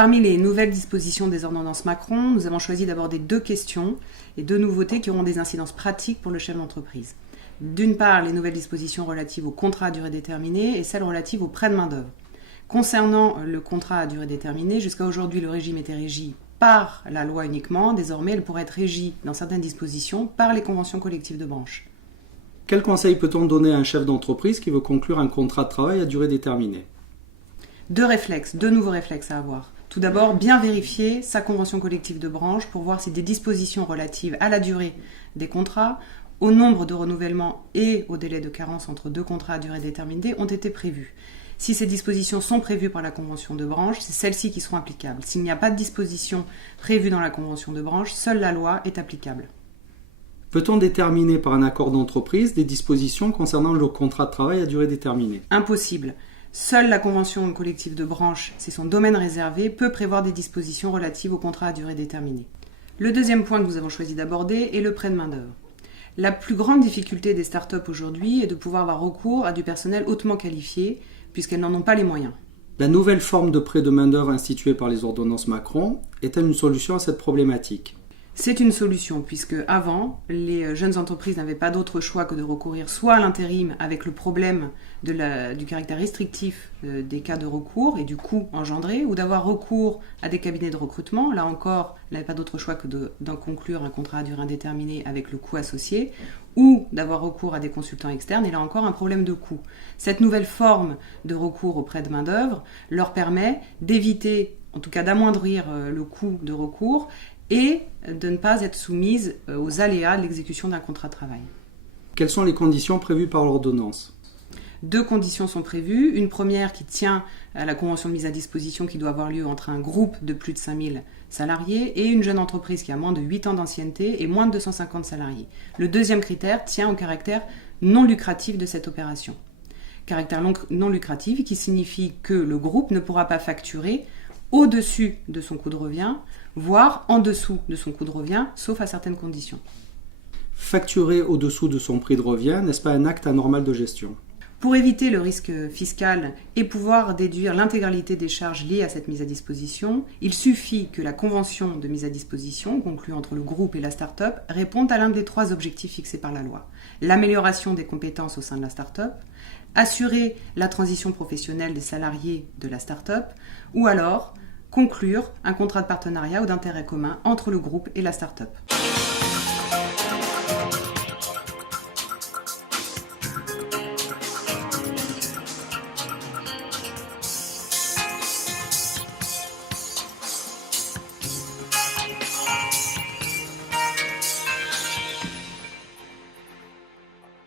Parmi les nouvelles dispositions des ordonnances Macron, nous avons choisi d'aborder 2 questions et 2 nouveautés qui auront des incidences pratiques pour le chef d'entreprise. D'une part, les nouvelles dispositions relatives au contrat à durée déterminée et celles relatives aux prêts de main-d'œuvre. Concernant le contrat à durée déterminée, jusqu'à aujourd'hui, le régime était régi par la loi uniquement. Désormais, elle pourrait être régie, dans certaines dispositions, par les conventions collectives de branche. Quel conseil peut-on donner à un chef d'entreprise qui veut conclure un contrat de travail à durée déterminée ? 2 nouveaux réflexes à avoir. Tout d'abord, bien vérifier sa convention collective de branche pour voir si des dispositions relatives à la durée des contrats, au nombre de renouvellements et au délai de carence entre 2 contrats à durée déterminée ont été prévues. Si ces dispositions sont prévues par la convention de branche, c'est celles-ci qui seront applicables. S'il n'y a pas de dispositions prévues dans la convention de branche, seule la loi est applicable. Peut-on déterminer par un accord d'entreprise des dispositions concernant le contrat de travail à durée déterminée ? Impossible. Seule la convention collective de branche, c'est son domaine réservé, peut prévoir des dispositions relatives au contrat à durée déterminée. Le deuxième point que nous avons choisi d'aborder est le prêt de main-d'œuvre. La plus grande difficulté des startups aujourd'hui est de pouvoir avoir recours à du personnel hautement qualifié, puisqu'elles n'en ont pas les moyens. La nouvelle forme de prêt de main-d'œuvre instituée par les ordonnances Macron est-elle une solution à cette problématique ? C'est une solution, puisque avant, les jeunes entreprises n'avaient pas d'autre choix que de recourir soit à l'intérim avec le problème du caractère restrictif des cas de recours et du coût engendré, ou d'avoir recours à des cabinets de recrutement. Là encore, elles n'avaient pas d'autre choix que d'en conclure un contrat à durée indéterminée avec le coût associé, ou d'avoir recours à des consultants externes, et là encore un problème de coût. Cette nouvelle forme de recours auprès de main-d'œuvre leur permet d'éviter, en tout cas d'amoindrir le coût de recours, et de ne pas être soumise aux aléas de l'exécution d'un contrat de travail. Quelles sont les conditions prévues par l'ordonnance ? 2 conditions sont prévues. Une première qui tient à la convention de mise à disposition qui doit avoir lieu entre un groupe de plus de 5000 salariés et une jeune entreprise qui a moins de 8 ans d'ancienneté et moins de 250 salariés. Le deuxième critère tient au caractère non lucratif de cette opération. Caractère non lucratif qui signifie que le groupe ne pourra pas facturer au-dessus de son coût de revient, voire en dessous de son coût de revient, sauf à certaines conditions. Facturer au-dessous de son prix de revient, n'est-ce pas un acte anormal de gestion ? Pour éviter le risque fiscal et pouvoir déduire l'intégralité des charges liées à cette mise à disposition, il suffit que la convention de mise à disposition, conclue entre le groupe et la start-up, réponde à l'un des 3 objectifs fixés par la loi. L'amélioration des compétences au sein de la start-up, assurer la transition professionnelle des salariés de la start-up, ou alors conclure un contrat de partenariat ou d'intérêt commun entre le groupe et la start-up.